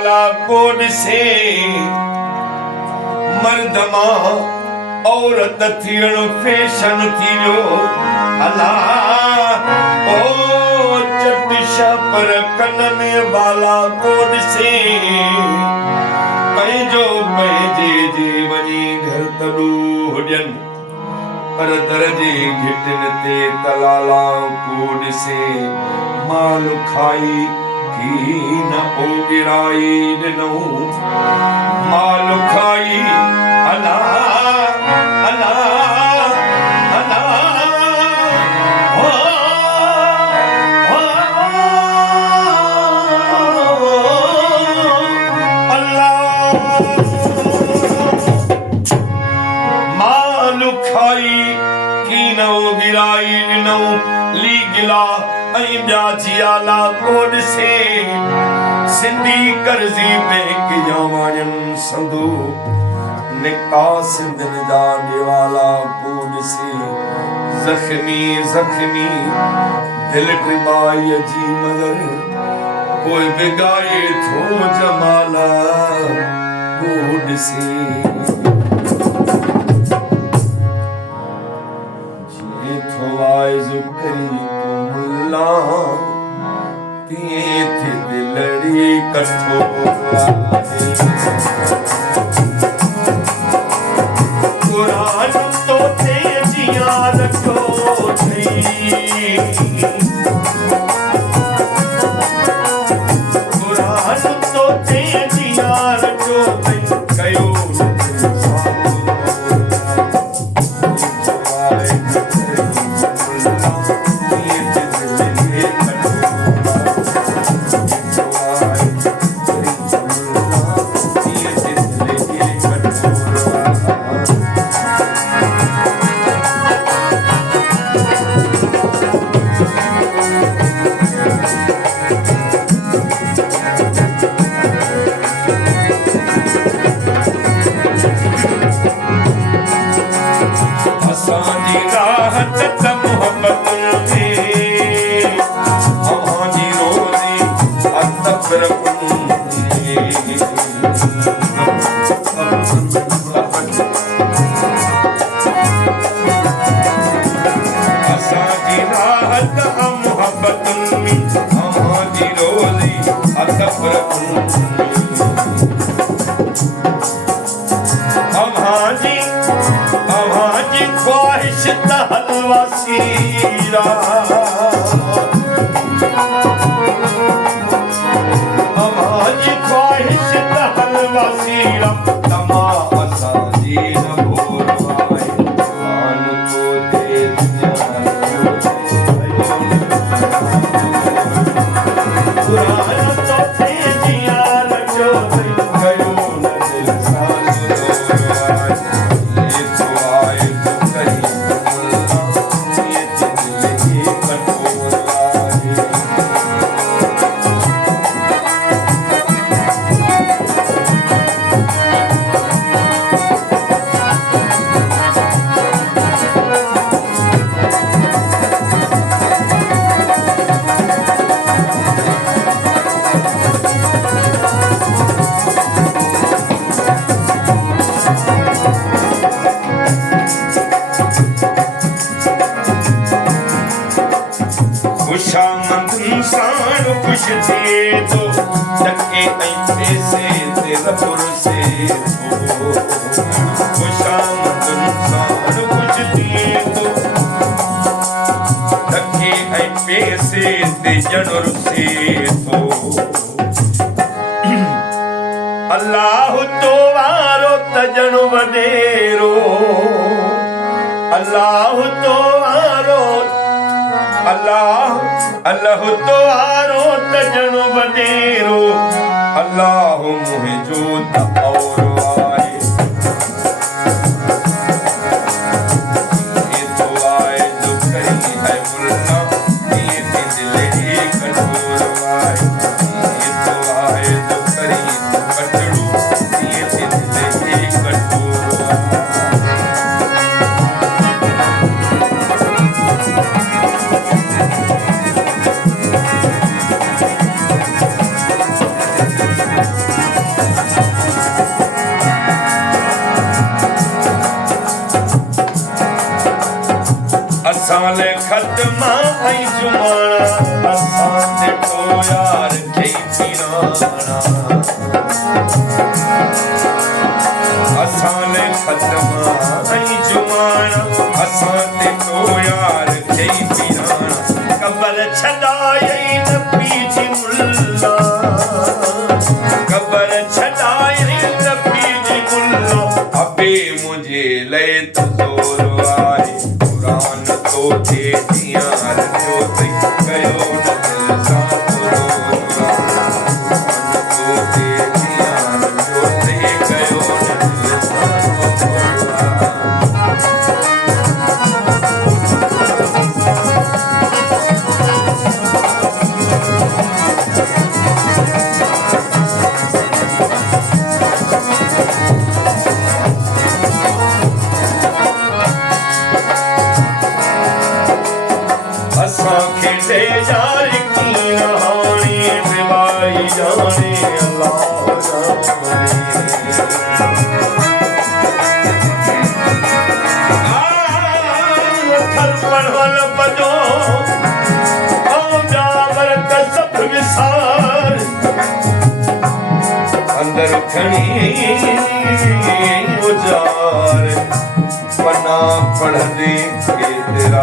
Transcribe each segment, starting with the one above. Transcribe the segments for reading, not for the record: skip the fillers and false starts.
वाला कोड से मर्दमा औरत थियण फैशन थियो अल्लाह ओ चटिशा पर कन में वाला कोड से पंहिंजो पंहिंजे जे वञी घर तॾो हुजन पर दर्जे घिटन ते तलाला कोड से माल खाई की न ओगिराई ॾिनो माल खाई अला अला अला माल खाई की न ओगिराई ॾिनो ली गिला ऐं ॿिया जियाला कोड से सिंधी कर्ज़ी बैंक जा वाणियनि संदो निका सिंधन जा ॾेवाला कोड से ज़ख्मी ज़ख्मी दिल टिबाई जी मगर कोई बिगाए थो जमाला कोड से जे थो आइज़ करी तिए थी दिलड़ी कठोरा कुरान तो ते जिया रखो कुरान तो ते जिया रखो कयो अल्लाह तो वारो तजन वडेरो अल्लाह तो वारो अल्लाह तो वारो तजन वडेरो अल्लाह मुझो त और खत्मा आई जुमाना असां ते तो यार कई पीराना असां ने खत्मा आई जुमाना असां ते तो यार कई पीराना कबर छदाई न पीजी मुल्ला कबर छदाई न पीजी मुल्ला अबे मुझे ले तो जोर आए कुरान तो दे दिया जो तई गयो न सा तो तो दे दिया जो तई गयो न सा अंदर खड़ी उजार पना पढ़ दे के तेरा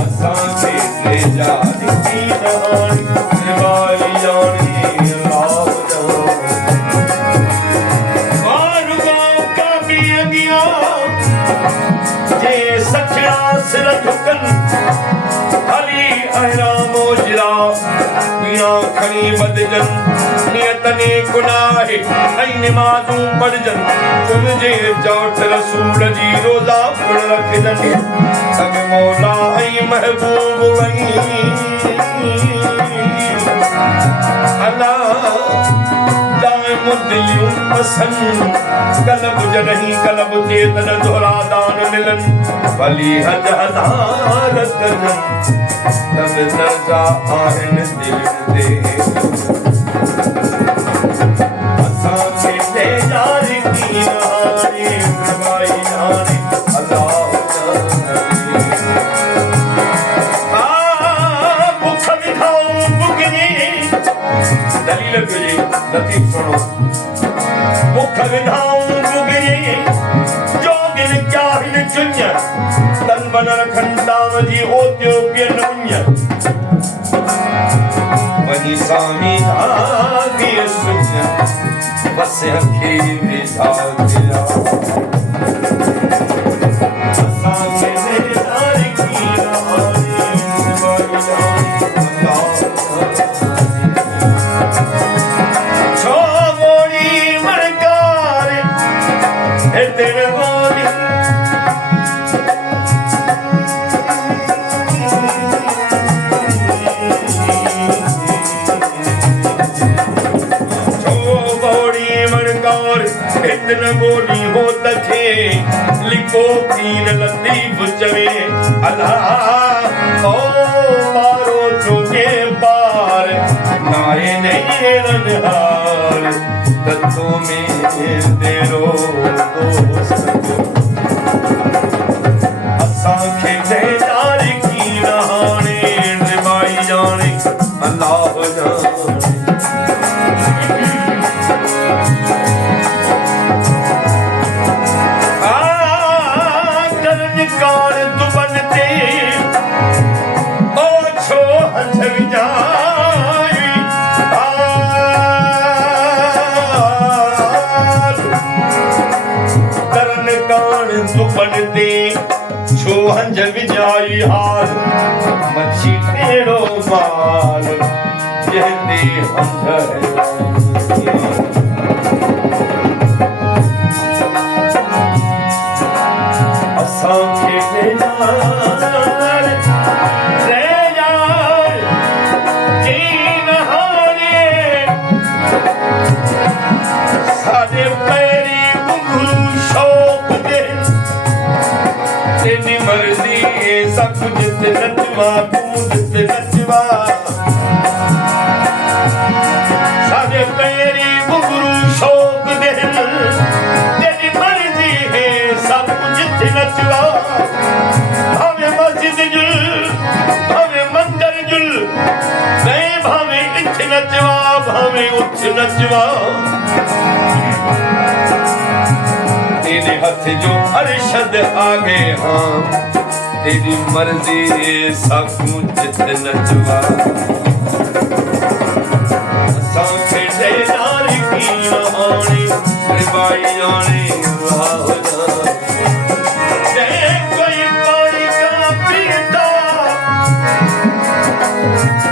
असां से ले जा की कहानी निभाई जानी लाभ का भी अगिया जे सखिया सिर झुकन हली अहरा मोजरा खणी बदजन नियत ने गुनाहे ऐं नमाज़ूं पढ़जन तुंहिंजे चौथ रसूल जी रोज़ा फुल रखजन सब मौला ऐं महबूब वही अल्लाह दाइम दिलियूं पसंद कलब जॾहिं कलब चेतन दोहरा दान मिलन भली हज हज़ार कजन तब दर्जा आहिनि दिल दे असां खे ले यार की कहानी निभाई जानी अल्लाह बुख दिखाऊं बुगनी दलील तुझी लतीफ़ सुनो बुख विधाऊं बुगनी जोगिन क्या हिन चुञ तन बन रखन दाम जी ओतियो पियन उञ वही सामी आगे सुञ बस अखी विधा दिया असां खे नेदार की कहानी निभाई जानी अल्लाह छो मोड़ी मणकार हे तेरे मोड़ी इतन गोली हो तखे लिखो कीन लतीफ चवे अल्लाह ओ पारो चोके पार नाए नहीं रनहार तत्तों में तेरो दोस्त असां खे बेदार की कहानी निभाई जाने अल्लाह जाने छो हंज विजाई हाल मच्छी टेढ़ो माल जहते हंज असां खे साडे पैरी घुंघरू शौक दे तेरी मर्जी सब कुछ नचवा कूद नचवा साडे पैरी घुंघरू शौक दे तेरी मर्जी है सब कुछ नचवा नचवा भावे उठ नचवा तेरे हथ जो अरशद आगे हाँ तेरी मर्जी साकू चित नचवा असां खेडे नार की नहानी रिबाई आने वाह कोई पानी का पीता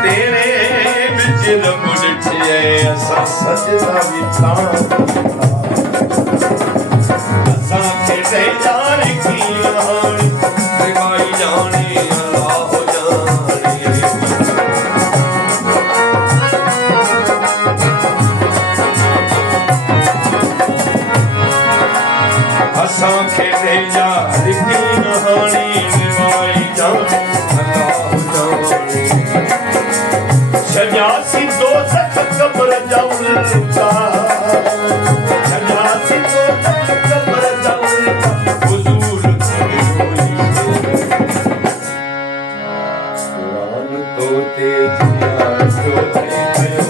तेरे बिच रब उठे असां सजदा भी तां असां खेडे नार की नहानी रिबाई जाने अल्लाह जाने असां खेडे यार की नहानी रिबाई जाने अल्लाह जाने सजासी दो सख कब्र जाऊंगा सजासी दो सख कब्र जाऊंगा हुजूर कुरान तो तेजिया जो ते कयो